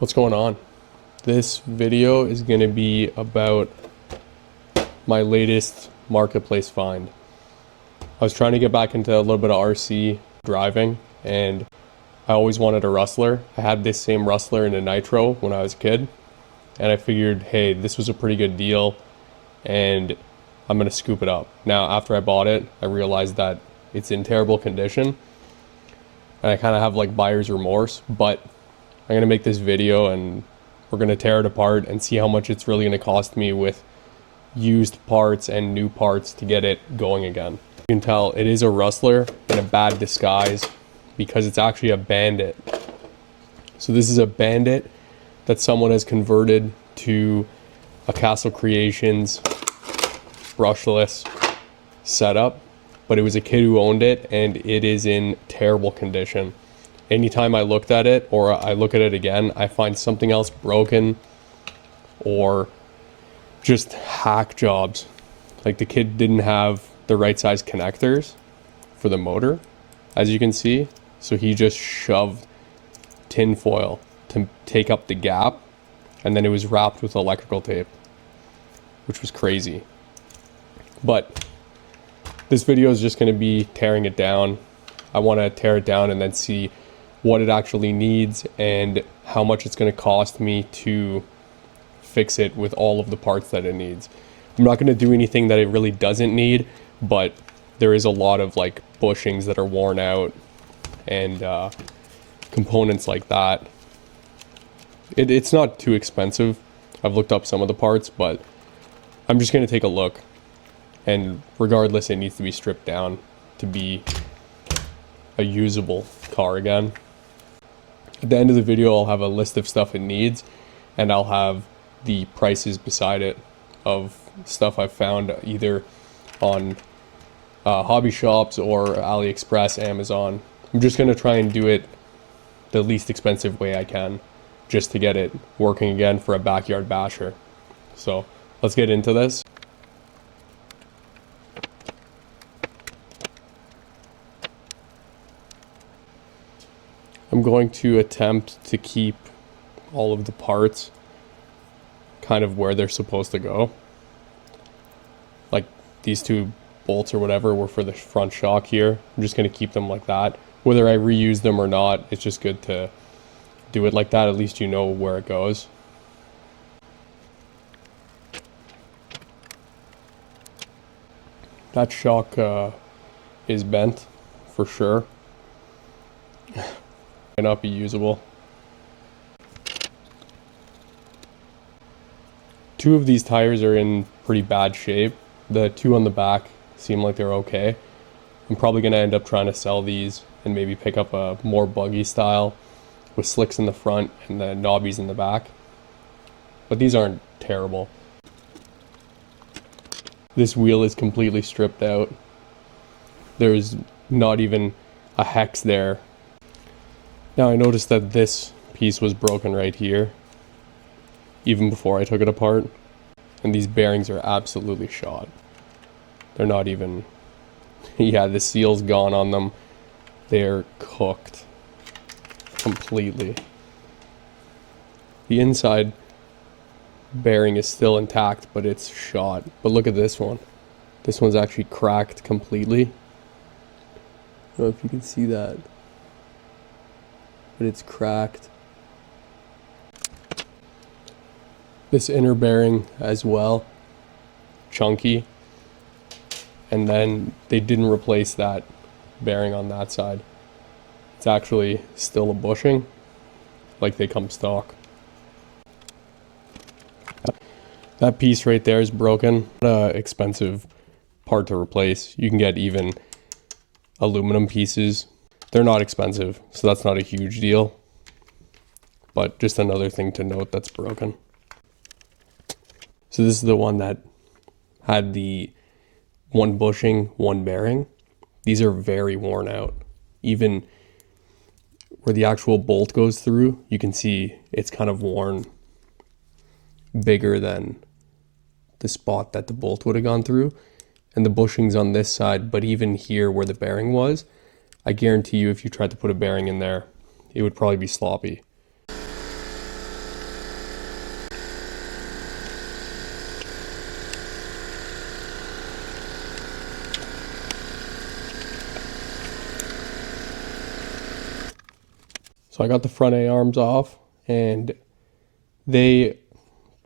What's going on? This video is going to be about my latest marketplace find. I was trying to get back into a little bit of RC driving, and I always wanted a Rustler. I had this same Rustler in a Nitro when I was a kid, and I figured, hey, this was a pretty good deal, and I'm going to scoop it up. Now, after I bought it, I realized that it's in terrible condition, and I kind of have like buyer's remorse, but I'm going to make this video and we're going to tear it apart and see how much it's really going to cost me with used parts and new parts to get it going again. You can tell it is a Rustler in a bad disguise because it's actually a Bandit. So this is a Bandit that someone has converted to a Castle Creations brushless setup, but it was a kid who owned it and it is in terrible condition. Anytime I looked at it or I look at it again, I find something else broken or just hack jobs. Like the kid didn't have the right size connectors for the motor, as you can see. So he just shoved tin foil to take up the gap, and then it was wrapped with electrical tape, which was crazy. But this video is just going to be tearing it down. I want to tear it down and then see what it actually needs and how much it's going to cost me to fix it with all of the parts that it needs. I'm not going to do anything that it really doesn't need, but there is a lot of like bushings that are worn out and components like that. It's not too expensive. I've looked up some of the parts, but I'm just going to take a look, and regardless, it needs to be stripped down to be a usable car again. At the end of the video, I'll have a list of stuff it needs, and I'll have the prices beside it of stuff I've found either on hobby shops or AliExpress, Amazon. I'm just going to try and do it the least expensive way I can just to get it working again for a backyard basher. So let's get into this. I'm going to attempt to keep all of the parts kind of where they're supposed to go. Like these two bolts or whatever were for the front shock here. I'm just going to keep them like that. Whether I reuse them or not, it's just good to do it like that. At least you know where it goes. That shock is bent for sure. Not be usable. Two of these tires are in pretty bad shape. The two on the back seem like they're okay. I'm probably going to end up trying to sell these and maybe pick up a more buggy style with slicks in the front and the knobbies in the back. But these aren't terrible. This wheel is completely stripped out. There's not even a hex there. Now I noticed that this piece was broken right here, even before I took it apart, and these bearings are absolutely shot. They're not even, yeah, the seal's gone on them. They're cooked completely. The inside bearing is still intact, but it's shot. But look at this one. This one's actually cracked completely. I don't know if you can see that, but it's cracked. This inner bearing as well, chunky, and then they didn't replace that bearing on that side. It's actually still a bushing, like they come stock. That piece right there is broken. Expensive part to replace. You can get even aluminum pieces. They're not expensive, so that's not a huge deal. But just another thing to note that's broken. So this is the one that had the one bushing, one bearing. These are very worn out. Even where the actual bolt goes through, you can see it's kind of worn bigger than the spot that the bolt would have gone through. And the bushing's on this side, but even here where the bearing was, I guarantee you if you tried to put a bearing in there, it would probably be sloppy. So I got the front A-arms off, and they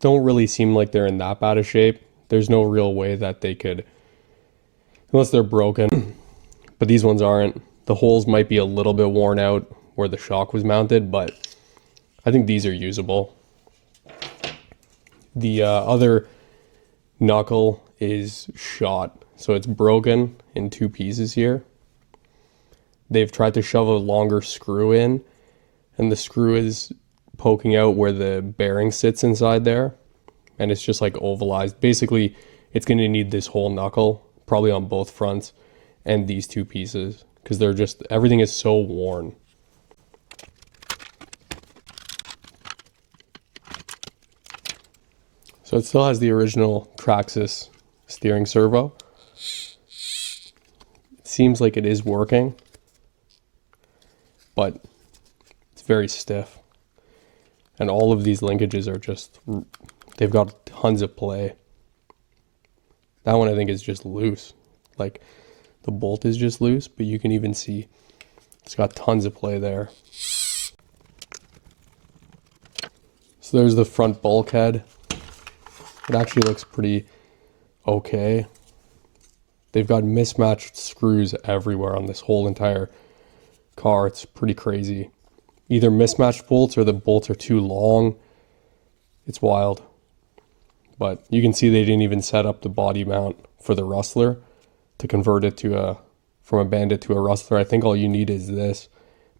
don't really seem like they're in that bad of shape. There's no real way that they could, unless they're broken, but these ones aren't. The holes might be a little bit worn out where the shock was mounted, but I think these are usable. The other knuckle is shot, so it's broken in two pieces here. They've tried to shove a longer screw in, and the screw is poking out where the bearing sits inside there, and it's just like ovalized. Basically, it's going to need this whole knuckle, probably on both fronts, and these two pieces, because they're just, everything is so worn. So it still has the original Traxxas steering servo. It seems like it is working, but it's very stiff. And all of these linkages are just, they've got tons of play. That one I think is just loose. Like the bolt is just loose, but you can even see it's got tons of play there. So there's the front bulkhead. It actually looks pretty okay. They've got mismatched screws everywhere on this whole entire car. It's pretty crazy. Either mismatched bolts or the bolts are too long. It's wild. But you can see they didn't even set up the body mount for the Rustler to convert it to from a Bandit to a Rustler. I think all you need is this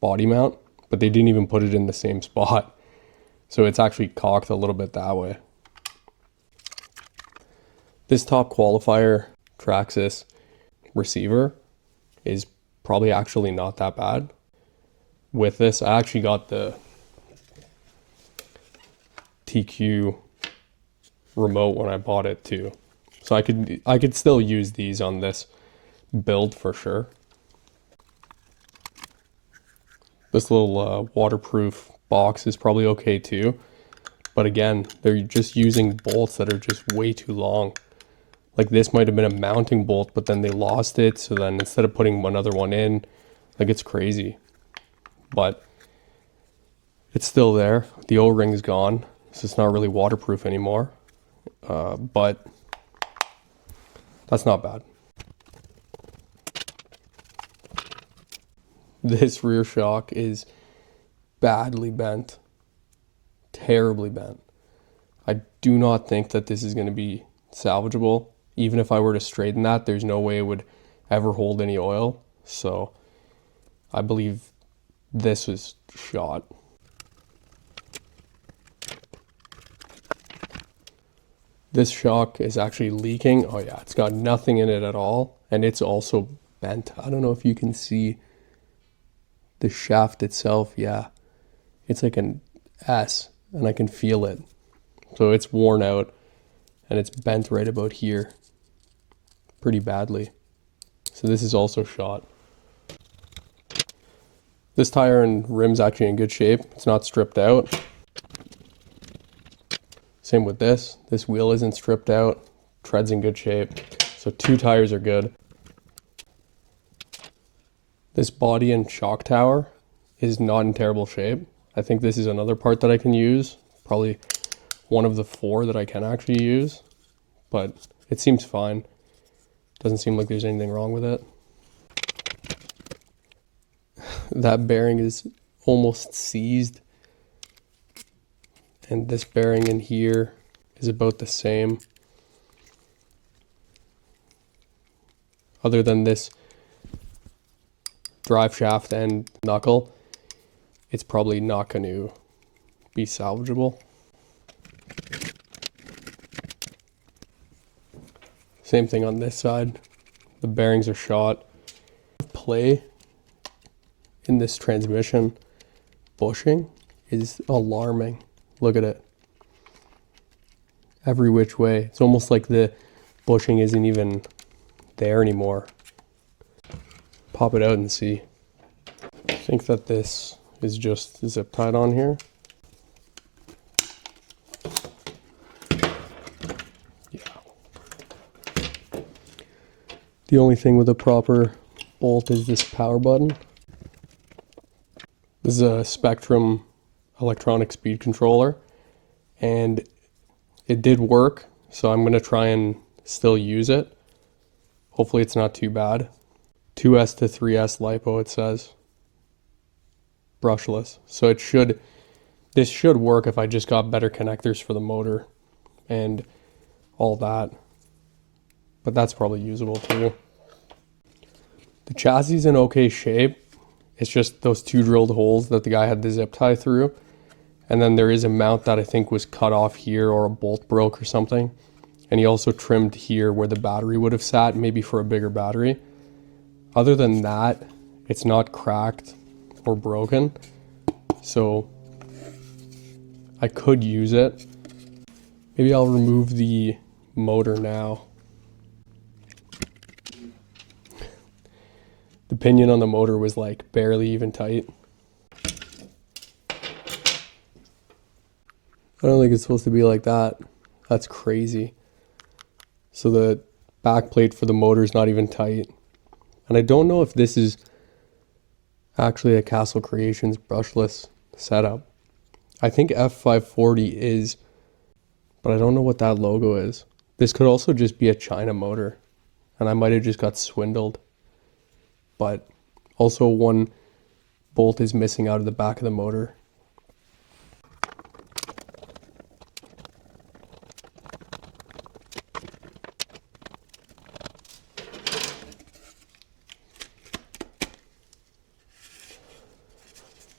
body mount, but they didn't even put it in the same spot. So it's actually cocked a little bit that way. This top qualifier Traxxas receiver is probably actually not that bad. With this, I actually got the TQ remote when I bought it too. So I could still use these on this build for sure. This little waterproof box is probably okay too. But again, they're just using bolts that are just way too long. Like this might have been a mounting bolt, but then they lost it. So then instead of putting another one in, like it's crazy. But it's still there. The O-ring's gone, so it's not really waterproof anymore. But that's not bad. This rear shock is badly bent. Terribly bent. I do not think that this is going to be salvageable. Even if I were to straighten that, there's no way it would ever hold any oil. So I believe this was shot. This shock is actually leaking. Oh yeah, it's got nothing in it at all. And it's also bent. I don't know if you can see the shaft itself. Yeah, it's like an S and I can feel it. So it's worn out and it's bent right about here pretty badly. So this is also shot. This tire and rim's actually in good shape. It's not stripped out. Same with this. This wheel isn't stripped out. Tread's in good shape. So two tires are good. This body and shock tower is not in terrible shape. I think this is another part that I can use. Probably one of the 4 that I can actually use. But it seems fine. Doesn't seem like there's anything wrong with it. That bearing is almost seized. And this bearing in here is about the same. Other than this drive shaft and knuckle, it's probably not going to be salvageable. Same thing on this side. The bearings are shot. Play in this transmission bushing is alarming. Look at it. Every which way. It's almost like the bushing isn't even there anymore. Pop it out and see. I think that this is just zip tied on here. Yeah. The only thing with a proper bolt is this power button. This is a Spectrum electronic speed controller, and it did work, so I'm going to try and still use it. Hopefully it's not too bad. 2S to 3S lipo, it says. Brushless. So this should work if I just got better connectors for the motor and all that. But that's probably usable too. The chassis is in okay shape. It's just those 2 drilled holes that the guy had the zip tie through. And then there is a mount that I think was cut off here, or a bolt broke or something. And he also trimmed here where the battery would have sat, maybe for a bigger battery. Other than that, it's not cracked or broken. So I could use it. Maybe I'll remove the motor now. The pinion on the motor was like barely even tight. I don't think it's supposed to be like that. That's crazy. So the back plate for the motor is not even tight. And I don't know if this is actually a Castle Creations brushless setup. I think F540 is, but I don't know what that logo is. This could also just be a China motor, and I might have just got swindled. But also one bolt is missing out of the back of the motor.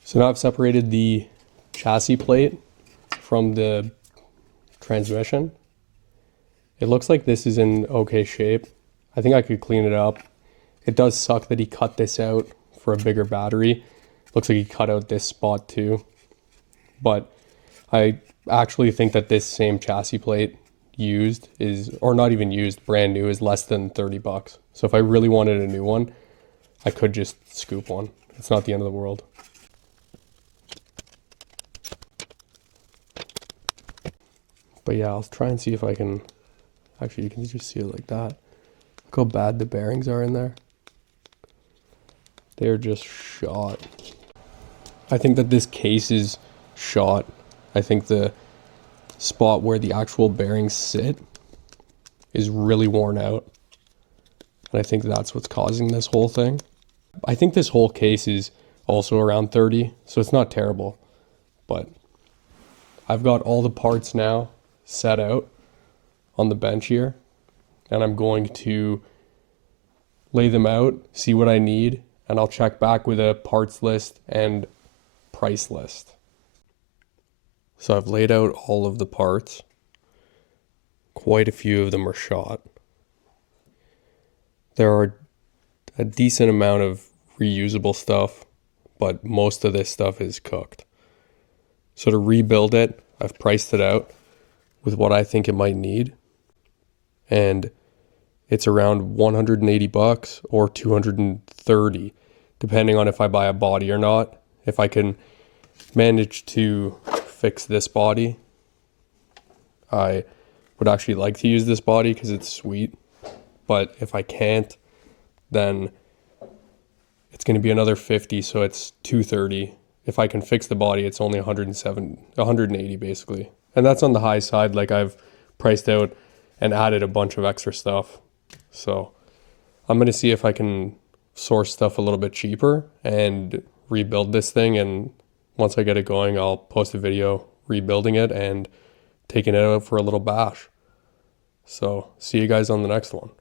So now I've separated the chassis plate from the transmission. It looks like this is in okay shape. I think I could clean it up. It does suck that he cut this out for a bigger battery. Looks like he cut out this spot too. But I actually think that this same chassis plate used is, or not even used, brand new, is less than 30 bucks. So if I really wanted a new one, I could just scoop one. It's not the end of the world. But yeah, I'll try and see if I can, actually you can just see it like that. Look how bad the bearings are in there. They're just shot. I think that this case is shot. I think the spot where the actual bearings sit is really worn out. And I think that's what's causing this whole thing. I think this whole case is also around 30, so it's not terrible. But I've got all the parts now set out on the bench here, and I'm going to lay them out, see what I need, and I'll check back with a parts list and price list. So I've laid out all of the parts. Quite a few of them are shot. There are a decent amount of reusable stuff, but most of this stuff is cooked. So to rebuild it, I've priced it out with what I think it might need. And it's around 180 bucks or 230, depending on if I buy a body or not. If I can manage to fix this body, I would actually like to use this body because it's sweet. But if I can't, then it's going to be another 50, so it's 230. If I can fix the body, it's only 180 basically. And that's on the high side. Like, I've priced out and added a bunch of extra stuff. So I'm going to see if I can source stuff a little bit cheaper and rebuild this thing. And once I get it going, I'll post a video rebuilding it and taking it out for a little bash. So see you guys on the next one.